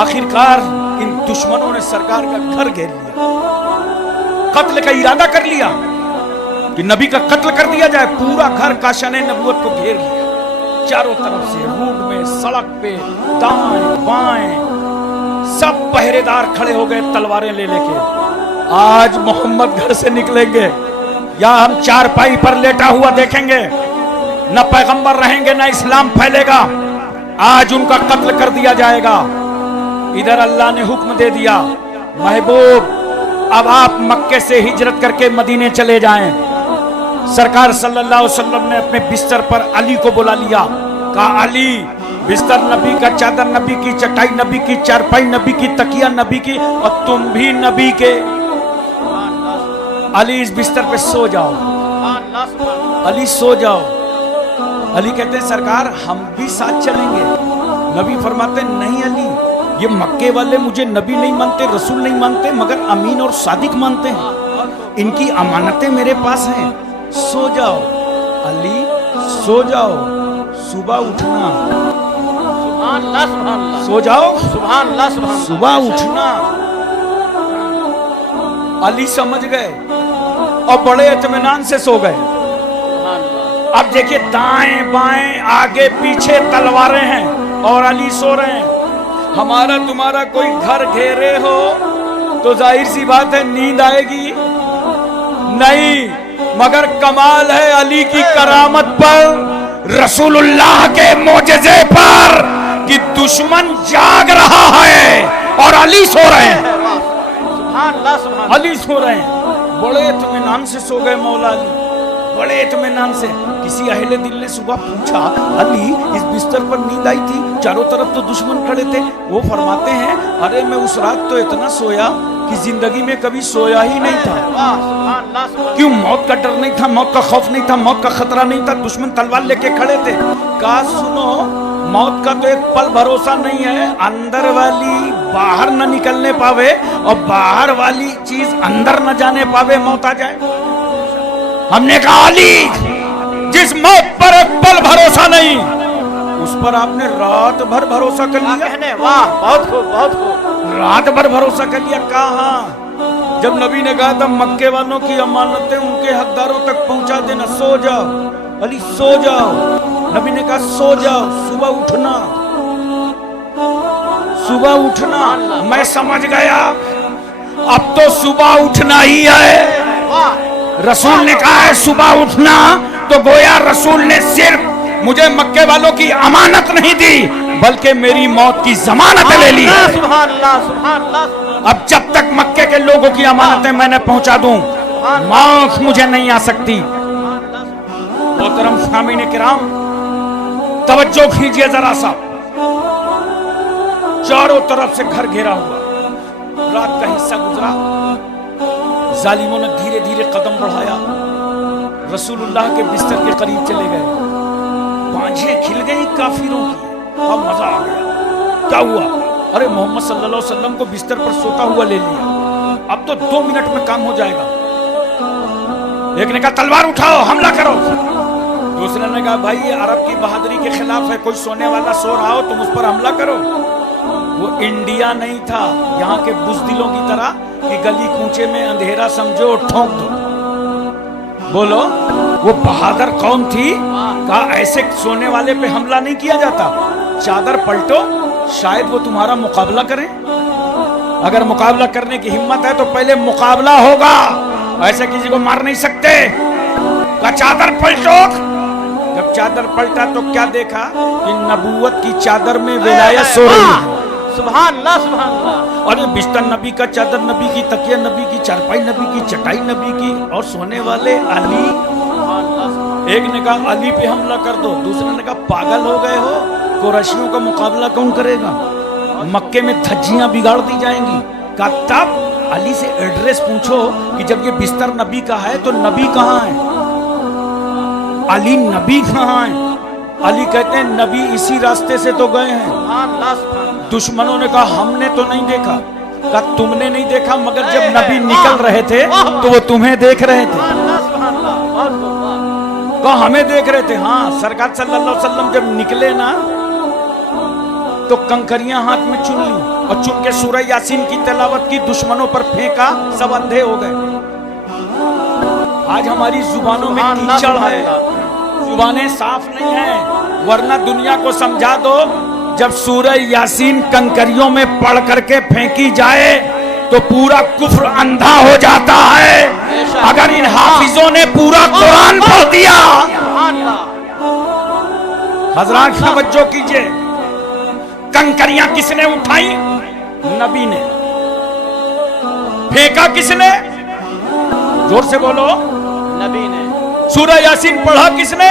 آخرکار ان دشمنوں نے سرکار کا گھر گھیر لیا، قتل کا ارادہ کر لیا کہ نبی کا قتل کر دیا جائے. پورا گھر کاشان نبوت کو گھیر لیا چاروں طرف سے، روڈ میں، سڑک پہ، دائیں بائیں سب پہرے دار کھڑے ہو گئے تلواریں لے کے. آج محمد گھر سے نکلیں گے یا ہم چارپائی پر لیٹا ہوا دیکھیں گے، نہ پیغمبر رہیں گے نہ اسلام پھیلے گا. آج ان کا قتل کر دیا جائے گا. ادھر اللہ نے حکم دے دیا، محبوب اب آپ مکے سے ہجرت کر کے مدینے چلے جائیں. سرکار صلی اللہ علیہ وسلم نے اپنے بستر پر علی کو بلا لیا، کہا علی بستر نبی کا، چادر نبی کی، چٹائی نبی کی، چارپائی نبی کی، تکیہ نبی کی، اور تم بھی نبی کے. علی اس بستر پہ سو جاؤ، علی سو جاؤ. علی کہتے ہیں سرکار ہم بھی ساتھ چلیں گے. نبی فرماتے ہیں نہیں علی، یہ مکے والے مجھے نبی نہیں مانتے، رسول نہیں مانتے، مگر امین اور صادق مانتے ہیں. ان کی امانتیں میرے پاس ہیں. سو جاؤ علی، سو جاؤ، صبح اٹھنا. سو جاؤ، صبح اٹھنا. علی سمجھ گئے اور بڑے اطمینان سے سو گئے. اب دیکھیں دائیں بائیں آگے پیچھے تلواریں ہیں اور علی سو رہے ہیں. ہمارا تمہارا کوئی گھر گھیرے ہو تو ظاہر سی بات ہے نیند آئے گی نہیں، مگر کمال ہے علی کی کرامت پر، رسول اللہ کے معجزے پر کہ دشمن جاگ رہا ہے اور علی سو رہے ہیں. علی سو رہے ہیں. بڑے اطمینان سے سو گئے مولا علی، بڑے اطمینان سے. کسی اہل دل نے صبح پوچھا علی اس بستر پر نیند آئی تھی، چاروں طرف تو دشمن کھڑے تھے. وہ فرماتے ہیں ارے میں اس رات تو اتنا سویا کہ زندگی میں کبھی سویا ہی نہیں تھا. کیوں؟ موت کا ڈر نہیں تھا، موت کا خوف نہیں تھا، موت کا خطرہ نہیں تھا. دشمن تلوار لے کے کھڑے تھے. کہا سنو موت کا تو ایک پل بھروسہ نہیں ہے، اندر والی باہر نہ نکلنے پاوے اور باہر والی چیز اندر نہ جانے پاوے، موت آ جائے. ہم نے کہا علی جس موت پر ایک پل بھروسہ نہیں اس پر آپ نے رات بھر بھروسہ کر لیا. واہ بہت خوب، بہت خوب. رات بھر بھروسہ کر لیا. کہاں؟ جب نبی نے کہا تھا مکے والوں کی امانتیں ان کے حقداروں تک پہنچا دینا. سو جاؤ علی، سو جاؤ. نبی نے کہا سو جاؤ، صبح اٹھنا، صبح اٹھنا. میں سمجھ گیا اب تو صبح اٹھنا ہی ہے. رسول نے کہا ہے صبح اٹھنا، تو گویا رسول نے صرف مجھے مکے والوں کی امانت نہیں دی بلکہ میری موت کی ضمانت لے لی. سبحان اللہ، سبحان اللہ. اب جب تک مکے کے لوگوں کی امانتیں میں نے پہنچا دوں موت مجھے نہیں آ سکتی. محترم سامعین کرام توجہ کیجئے ذرا سا. چاروں طرف سے گھر گھیرا ہوا، رات کا حصہ گزرا، ظالموں نے دھیرے دھیرے قدم بڑھایا، رسول اللہ کے بستر کے قریب چلے گئے. بانجھیں کھل گئی کافروں کی. اب مزہ آ گیا. کیا ہوا؟ ارے محمد صلی اللہ علیہ وسلم کو بستر پر سوتا ہوا لے لیا، اب تو 2 منٹ میں کام ہو جائے گا. ایک نے کہا تلوار اٹھاؤ، حملہ کرو. دوسرے نے کہا بھائی یہ عرب کی بہادری کے خلاف ہے، کوئی سونے والا سو رہا ہو تم اس پر حملہ کرو. وہ انڈیا نہیں تھا یہاں کے بزدلوں کی طرح کہ گلی کوچے میں اندھیرا سمجھو ٹھونک دو. بولو وہ بہادر قوم تھی. کہا ایسے سونے والے پہ حملہ نہیں کیا جاتا، چادر پلٹو، شاید وہ تمہارا مقابلہ کریں. اگر مقابلہ کرنے کی ہمت ہے تو پہلے مقابلہ ہوگا، ایسے کسی کو مار نہیں سکتے. کہا چادر پلٹو. جب چادر پلٹا تو کیا دیکھا کہ نبوت کی چادر میں ولایت سو رہی ہے. سبحان اللہ، سبحان اللہ. اور یہ بستر نبی کا، چادر نبی کی، تکیہ نبی کی، چارپائی نبی کی، چٹائی نبی کی، اور سونے والے علی. ایک نے کہا علی پہ حملہ کر دو، دوسرے نے کہا پاگل ہو گئے ہو، قریشیوں کا مقابلہ کون کرے گا؟ مکے میں دھجیاں بگاڑ دی جائیں گی. کہا تب علی سے ایڈریس پوچھو کہ جب یہ بستر نبی کا ہے تو نبی کہاں ہے؟ علی نبی کہاں ہے؟ علی کہتے ہیں نبی اسی راستے سے تو گئے ہیں. دشمنوں نے کہا ہم نے تو نہیں دیکھا. کہا تم نے نہیں دیکھا مگر جب نبی نکل رہے تھے تو وہ تمہیں دیکھ رہے تھے. کہا ہمیں دیکھ رہے تھے. ہاں سرکار صلی اللہ علیہ وسلم جب نکلے نا تو کنکریاں ہاتھ میں چن لی اور چونکہ سورہ یاسین کی تلاوت کی دشمنوں پر پھینکا سب اندھے ہو گئے. آج ہماری زبانوں میں کیچڑ ہے, زبانیں صاف نہیں ہیں, ورنہ دنیا کو سمجھا دو جب سورہ یاسین کنکریوں میں پڑھ کر کے پھینکی جائے تو پورا کفر اندھا ہو جاتا ہے. اگر ان حافظوں نے پورا قرآن پڑھ دیا. حضرات توجہ کیجئے, کنکریاں کس نے اٹھائیں؟ نبی نے. پھینکا کس نے؟ زور سے بولو. نبی نے. سورہ یاسین پڑھا کس نے؟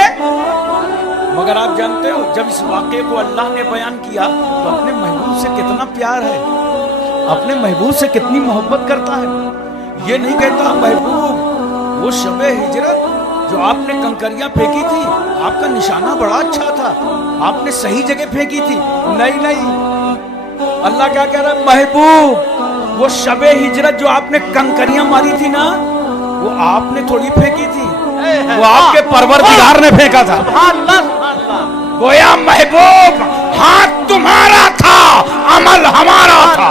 مگر آپ جانتے ہو جب اس واقعے کو اللہ نے بیان کیا تو اپنے محبوب سے کتنا پیار ہے, اپنے محبوب سے کتنی محبت کرتا ہے. یہ نہیں کہتا محبوب وہ شب ہجرت جو آپ نے کنکریاں پھینکی تھی آپ کا نشانہ بڑا اچھا تھا, آپ نے صحیح جگہ پھینکی تھی. نہیں, اللہ کیا کہہ رہا ہے؟ محبوب وہ شب ہجرت جو آپ نے کنکریاں ماری تھی نا وہ آپ نے تھوڑی پھینکی تھی, وہ آپ کے پروردگار نے پھینکا تھا. گویا محبوب ہاتھ تمہارا تھا, عمل ہمارا تھا.